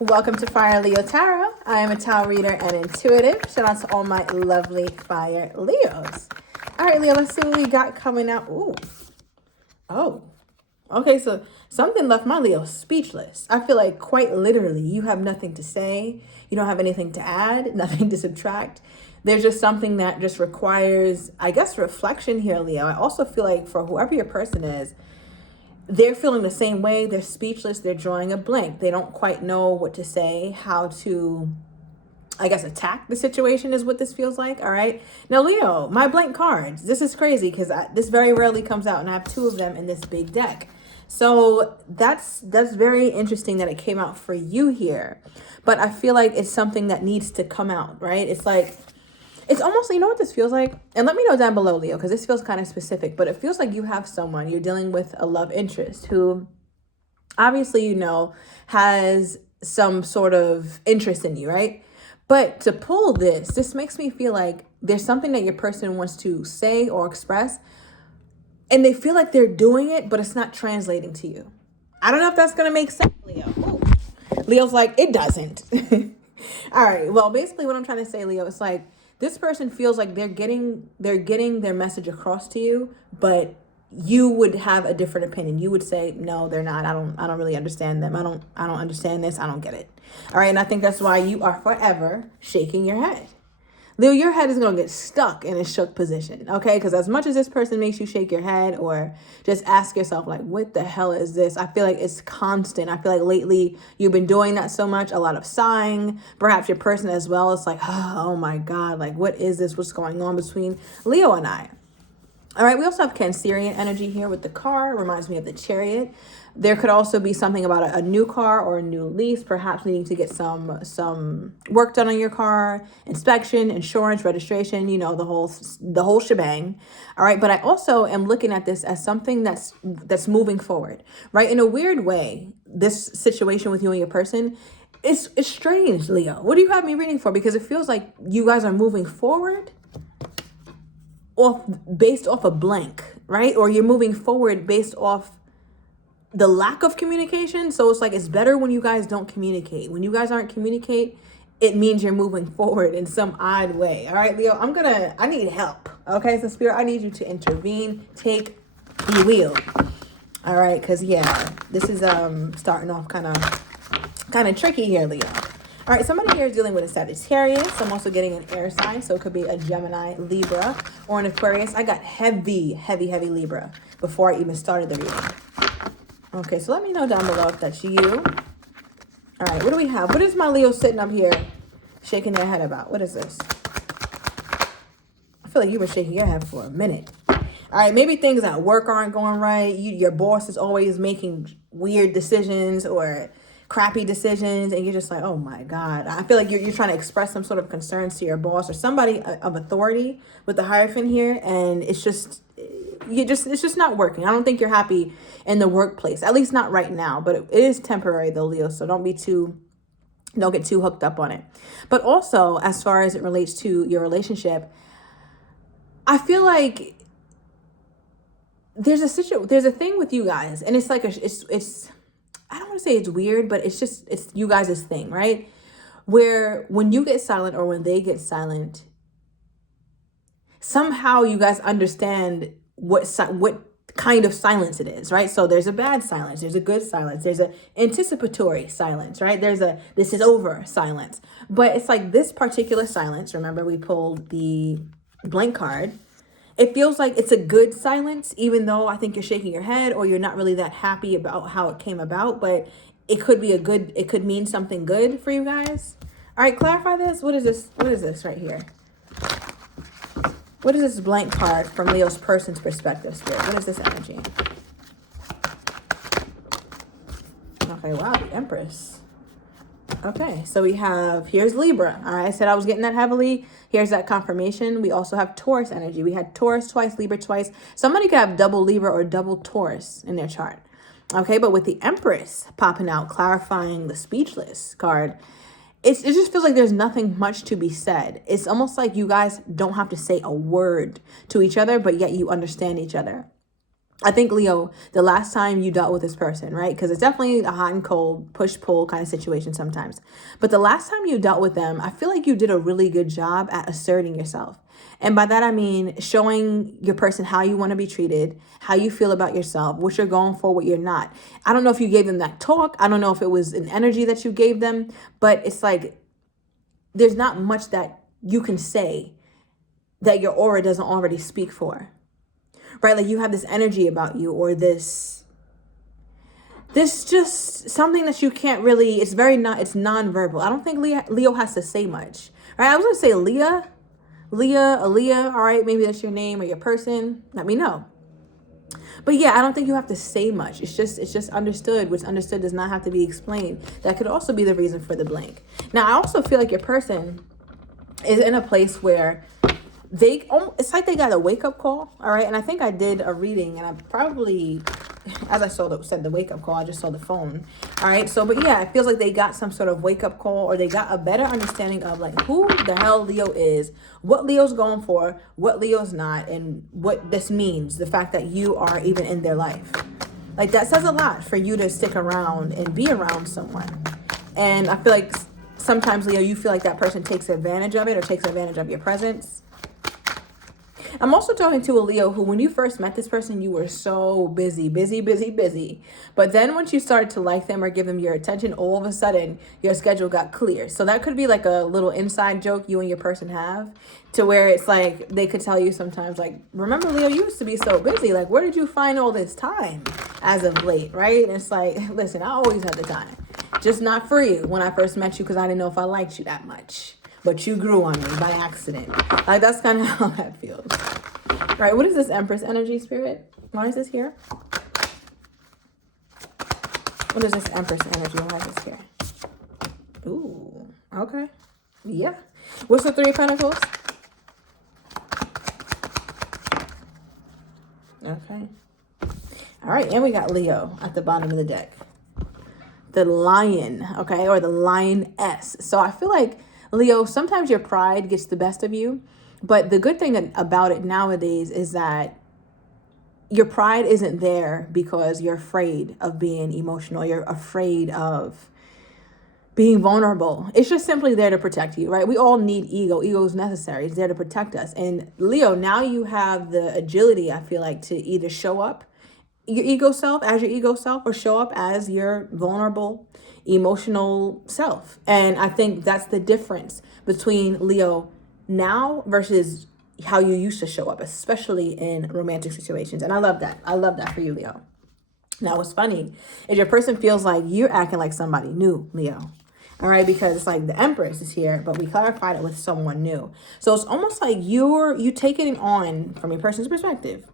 Welcome to Fire Leo Tarot. I am a tarot reader and intuitive. Shout out to all my lovely Fire Leos. All right, Leo, let's see what we got coming out. Ooh. Oh. Okay, so something left my Leo speechless. I feel like quite literally you have nothing to say. You don't have anything to add, nothing to subtract. There's just something that just requires, I guess, reflection here, Leo. I also feel like for whoever your person is, they're feeling the same way. They're speechless. They're drawing a blank. They don't quite know what to say, how to, I guess, attack the situation is what this feels like. All right. Now, Leo, my blank cards. This is crazy because this very rarely comes out, and I have two of them in this big deck. So that's very interesting that it came out for you here. But I feel like it's something that needs to come out, right? It's like, it's almost, you know what this feels like? And let me know down below, Leo, because this feels kind of specific, but it feels like you have someone, you're dealing with a love interest who obviously, you know, has some sort of interest in you, right? But to pull this makes me feel like there's something that your person wants to say or express, and they feel like they're doing it, but it's not translating to you. I don't know if that's going to make sense, Leo. Ooh. Leo's like, it doesn't. All right. Well, basically what I'm trying to say, Leo, it's like, this person feels like they're getting their message across to you, but you would have a different opinion. You would say, no, they're not. I don't really understand them. I don't understand this. I don't get it. All right. And I think that's why you are forever shaking your head. Leo, your head is going to get stuck in a shook position, okay? Because as much as this person makes you shake your head or just ask yourself, like, what the hell is this? I feel like it's constant. I feel like lately you've been doing that so much, a lot of sighing. Perhaps your person as well. It's like, oh my God, like, what is this? What's going on between Leo and I? All right, we also have Cancerian energy here with the car. Reminds me of the Chariot. There could also be something about a new car or a new lease, perhaps needing to get some work done on your car, inspection, insurance, registration, you know, the whole shebang. All right, but I also am looking at this as something that's moving forward, right? In a weird way, this situation with you and your person, it's strange, Leo. What do you have me reading for? Because it feels like you guys are moving forward based off a blank, right? Or you're moving forward based off the lack of communication. So it's like, it's better when you guys don't communicate. When you guys aren't communicate, it means you're moving forward in some odd way. All right, Leo, I need help. Okay, so Spirit, I need you to intervene. Take the wheel. All right, because yeah, this is starting off kind of tricky here, Leo. All right, somebody here is dealing with a Sagittarius. I'm also getting an air sign, so it could be a Gemini, Libra, or an Aquarius. I got heavy Libra before I even started the reading. Okay, so let me know down below if that's you. All right, what do we have? What is my Leo sitting up here shaking their head about? What is this? I feel like you've been shaking your head for a minute. All right, maybe things at work aren't going right. Your boss is always making weird decisions or crappy decisions, and you're just like, oh my God. I feel like you're trying to express some sort of concerns to your boss or somebody of authority with the Hierophant here, and it's just not working. I don't think you're happy in the workplace, at least not right now, but it is temporary though, Leo, so don't get too hooked up on it. But also, as far as it relates to your relationship, I feel like there's a thing with you guys, and it's like it's I don't want to say it's weird, but it's you guys' thing, right? Where when you get silent or when they get silent, somehow you guys understand what kind of silence it is, right? So there's a bad silence, there's a good silence, there's an anticipatory silence, right? There's a this is over silence. But it's like this particular silence, remember we pulled the blank card, it feels like it's a good silence, even though I think you're shaking your head or you're not really that happy about how it came about, but it could mean something good for you guys. All right, clarify this. What is this right here? What is this blank card from Leo's person's perspective, Spirit? What is this energy? Okay, wow, the Empress. Okay, so we have, here's Libra. All right, I said I was getting that heavily. Here's that confirmation. We also have Taurus energy. We had Taurus twice, Libra twice. Somebody could have double Libra or double Taurus in their chart. Okay, but with the Empress popping out, clarifying the speechless card, it just feels like there's nothing much to be said. It's almost like you guys don't have to say a word to each other, but yet you understand each other. I think, Leo, the last time you dealt with this person, right? Because it's definitely a hot and cold, push-pull kind of situation sometimes. But the last time you dealt with them, I feel like you did a really good job at asserting yourself. And by that, I mean showing your person how you want to be treated, how you feel about yourself, what you're going for, what you're not. I don't know if you gave them that talk. I don't know if it was an energy that you gave them. But it's like there's not much that you can say that your aura doesn't already speak for. Right? Like you have this energy about you, or this just something that you can't really, it's non-verbal. I don't think Leo has to say much. Right? I was going to say Aaliyah, all right, maybe that's your name or your person. Let me know. But yeah, I don't think you have to say much. It's just understood, which understood does not have to be explained. That could also be the reason for the blank. Now, I also feel like your person is in a place where it's like they got a wake-up call, all right? And I think I did a reading, and I probably, as I said the wake-up call, I just saw the phone, all right? So, but yeah, it feels like they got some sort of wake-up call, or they got a better understanding of, like, who the hell Leo is, what Leo's going for, what Leo's not, and what this means, the fact that you are even in their life. Like, that says a lot for you to stick around and be around someone. And I feel like sometimes, Leo, you feel like that person takes advantage of it or takes advantage of your presence. I'm also talking to a Leo who, when you first met this person, you were so busy. But then once you started to like them or give them your attention, all of a sudden your schedule got clear. So that could be like a little inside joke you and your person have, to where it's like they could tell you sometimes, like, remember, Leo, you used to be so busy. Like, where did you find all this time as of late, right? And it's like, listen, I always had the time. Just not for you when I first met you, because I didn't know if I liked you that much. But you grew on me by accident. Like, that's kind of how that feels. All right, what is this Empress energy, Spirit? Why is this here? What is this Empress energy? Why is this here? Ooh, okay. Yeah. What's the Three of Pentacles? Okay. All right, and we got Leo at the bottom of the deck. The Lion, okay, or the Lioness. So I feel like, Leo, sometimes your pride gets the best of you, but the good thing about it nowadays is that your pride isn't there because you're afraid of being emotional. You're afraid of being vulnerable. It's just simply there to protect you, right? We all need ego. Ego is necessary. It's there to protect us. And Leo, now you have the agility, I feel like, to either show up your ego self or show up as your vulnerable, emotional self. And I think that's the difference between Leo now versus how you used to show up, especially in romantic situations. And I love that. I love that for you, Leo. Now, what's funny is your person feels like you're acting like somebody new, Leo. All right, because it's like the Empress is here, but we clarified it with someone new. So it's almost like you taking on, from your person's perspective,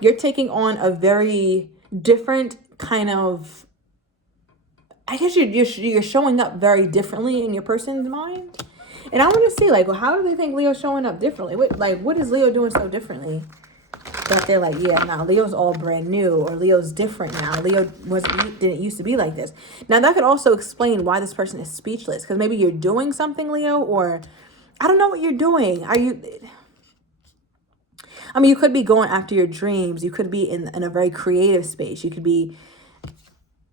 you're taking on a very different kind of, I guess you're showing up very differently in your person's mind. And I want to see, like, well, how do they think Leo's showing up differently? What is Leo doing so differently that they're like, yeah, now Leo's all brand new, or Leo's different now. Leo didn't used to be like this. Now that could also explain why this person is speechless, because maybe you're doing something, Leo, or I don't know what you're doing. You could be going after your dreams. You could be in a very creative space. You could be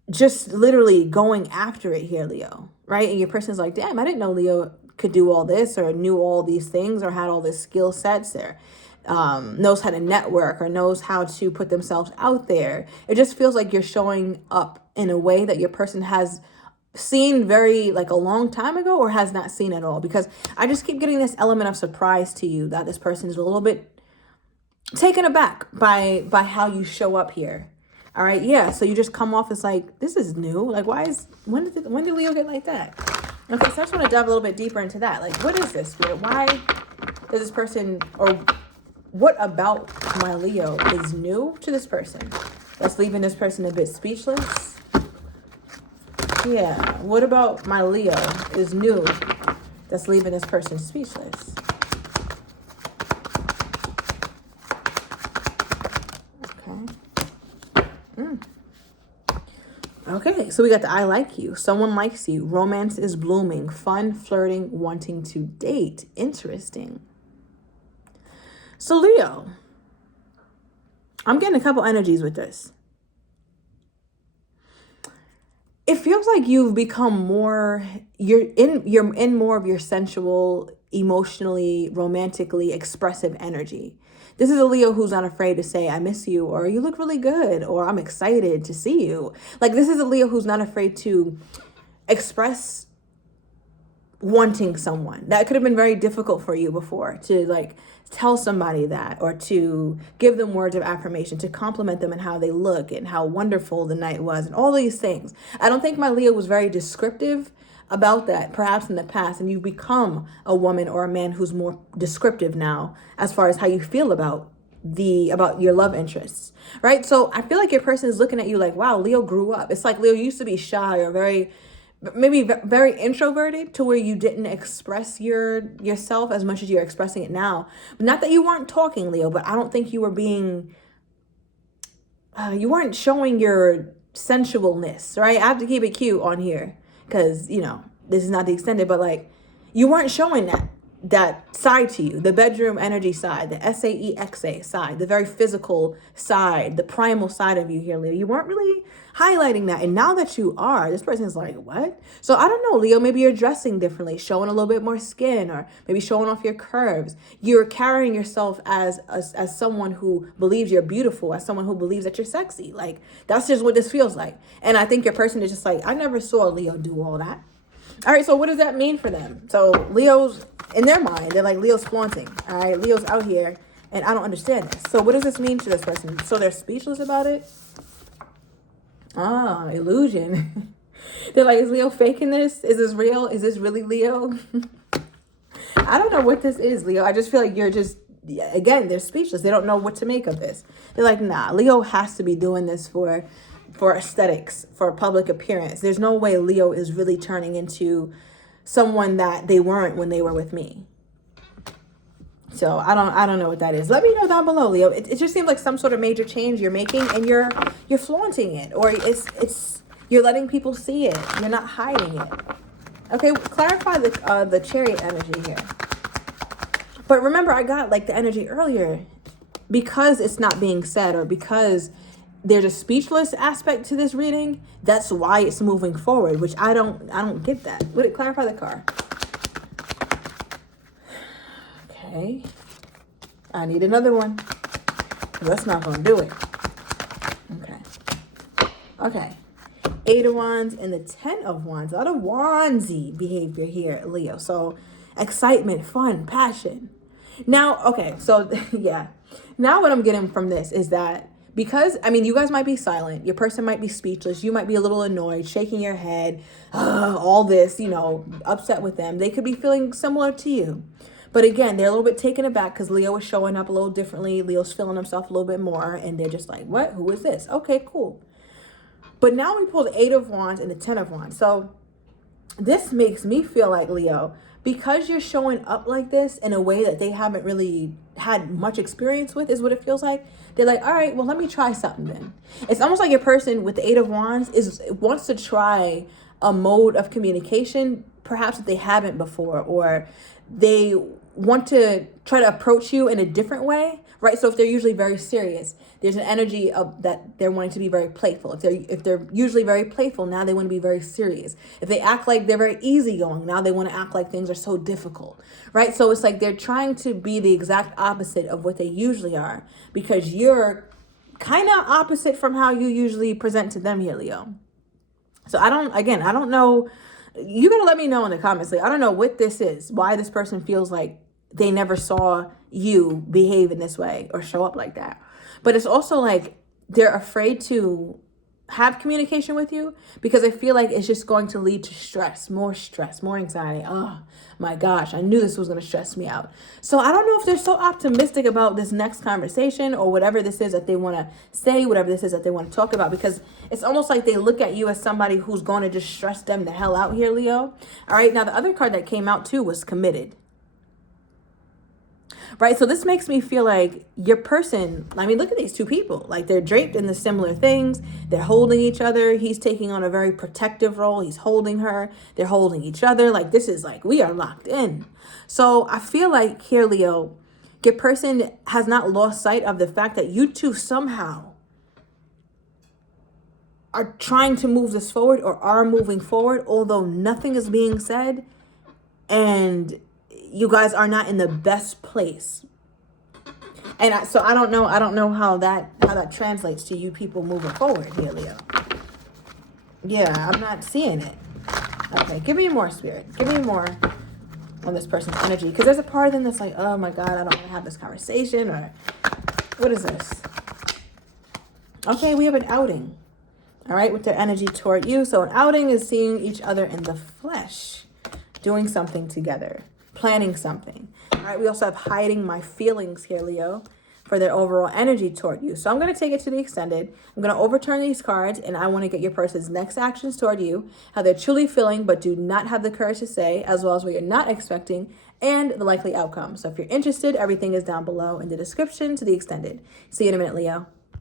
just literally going after it here, Leo, right? And your person's like, damn, I didn't know Leo could do all this, or knew all these things, or had all this skill sets there. Knows how to network, or knows how to put themselves out there. It just feels like you're showing up in a way that your person has seen very, like, a long time ago, or has not seen at all. Because I just keep getting this element of surprise to you, that this person is a little bit taken aback by how you show up here. All right, yeah. So you just come off as like, this is new. Like, when did Leo get like that? Okay, so I just want to dive a little bit deeper into that. Like, what is this, Spirit? Why does this person, or what about my Leo is new to this person that's leaving this person a bit speechless? Yeah, what about my Leo is new that's leaving this person speechless? Okay, so we got the I like you. Someone likes you. Romance is blooming. Fun, flirting, wanting to date. Interesting. So Leo, I'm getting a couple energies with this. It feels like you've become more, you're in more of your sensual, emotionally, romantically expressive energy. This is a Leo who's not afraid to say, I miss you, or you look really good, or I'm excited to see you. Like, this is a Leo who's not afraid to express wanting someone. That could have been very difficult for you before, to like tell somebody that, or to give them words of affirmation, to compliment them and how they look and how wonderful the night was and all these things. I don't think my Leo was very descriptive about that, perhaps in the past, and you've become a woman or a man who's more descriptive now as far as how you feel about your love interests, right? So I feel like your person is looking at you like, wow, Leo grew up. It's like Leo used to be shy or maybe very introverted, to where you didn't express yourself as much as you're expressing it now. Not that you weren't talking, Leo, but I don't think you were you weren't showing your sensualness, right? I have to keep it cute on here because, this is not the extended, but like, you weren't showing that side to you, the bedroom energy side, the SAEXA side, the very physical side, the primal side of you here, Leo. You weren't really highlighting that. And now that you are, this person is like, what? So I don't know, Leo, maybe you're dressing differently, showing a little bit more skin, or maybe showing off your curves. You're carrying yourself as someone who believes you're beautiful, as someone who believes that you're sexy. Like, that's just what this feels like. And I think your person is just like, I never saw Leo do all that. All right, so what does that mean for them? So Leo's, in their mind, they're like, Leo's flaunting. All right, Leo's out here, and I don't understand this. So what does this mean to this person? So they're speechless about it? Ah, illusion. They're like, is Leo faking this? Is this real? Is this really Leo? I don't know what this is, Leo. I just feel like you're just, again, they're speechless. They don't know what to make of this. They're like, nah, Leo has to be doing this for aesthetics, for public appearance. There's no way Leo is really turning into someone that they weren't when they were with me. So I don't know what that is. Let me know down below, Leo. It just seems like some sort of major change you're making, and you're flaunting it, or it's you're letting people see it. You're not hiding it. Okay, clarify the Chariot energy here. But remember, I got like the energy earlier, because it's not being said, or because there's a speechless aspect to this reading. That's why it's moving forward, which I don't get that. Would it clarify the card? Okay. I need another one. That's not going to do it. Okay. 8 of Wands and the 10 of Wands. A lot of wandsy behavior here, Leo. So excitement, fun, passion. Now, okay. So yeah. Now what I'm getting from this is that, because, you guys might be silent. Your person might be speechless. You might be a little annoyed, shaking your head, all this, upset with them. They could be feeling similar to you. But again, they're a little bit taken aback because Leo is showing up a little differently. Leo's feeling himself a little bit more. And they're just like, what? Who is this? Okay, cool. But now we pull the 8 of Wands and the 10 of Wands. So this makes me feel like, Leo, because you're showing up like this in a way that they haven't really had much experience with, is what it feels like. They're like, all right, well, let me try something then. It's almost like your person with the 8 of Wands wants to try a mode of communication, perhaps that they haven't before, or they want to try to approach you in a different way, right? So if they're usually very serious, there's an energy of that they're wanting to be very playful. If they're usually very playful, now they want to be very serious. If they act like they're very easygoing, now they want to act like things are so difficult, right? So it's like they're trying to be the exact opposite of what they usually are, because you're kind of opposite from how you usually present to them here, Leo. So I don't know. You gotta let me know in the comments. Like, I don't know what this is, why this person feels like they never saw you behave in this way or show up like that. But it's also like they're afraid to have communication with you, because I feel like it's just going to lead to stress, more anxiety. Oh my gosh, I knew this was going to stress me out. So I don't know if they're so optimistic about this next conversation, or whatever this is that they want to say, whatever this is that they want to talk about, because it's almost like they look at you as somebody who's going to just stress them the hell out here, Leo. All right, now the other card that came out too was committed. Right, so this makes me feel like your person, look at these two people. Like, they're draped in the similar things. They're holding each other. He's taking on a very protective role. He's holding her. They're holding each other. Like, this is like, we are locked in. So I feel like here, Leo, Your person has not lost sight of the fact that you two somehow are trying to move this forward or are moving forward, although nothing is being said, and you guys are not in the best place. And so I don't know how that translates to you people moving forward here, Leo. Yeah, I'm not seeing it. Okay, give me more, Spirit. Give me more on this person's energy, because there's a part of them that's like, oh my God, I don't want to have this conversation, or what is this? Okay, we have an outing. All right, with their energy toward you. So an outing is seeing each other in the flesh, doing something together, planning something. All right, we also have hiding my feelings here, Leo, for their overall energy toward you. So I'm going to take it to the extended. I'm going to overturn these cards, and I want to get your person's next actions toward you, how they're truly feeling but do not have the courage to say, as well as what you're not expecting, and the likely outcome. So if you're interested, everything is down below in the description to the extended. See you in a minute, Leo.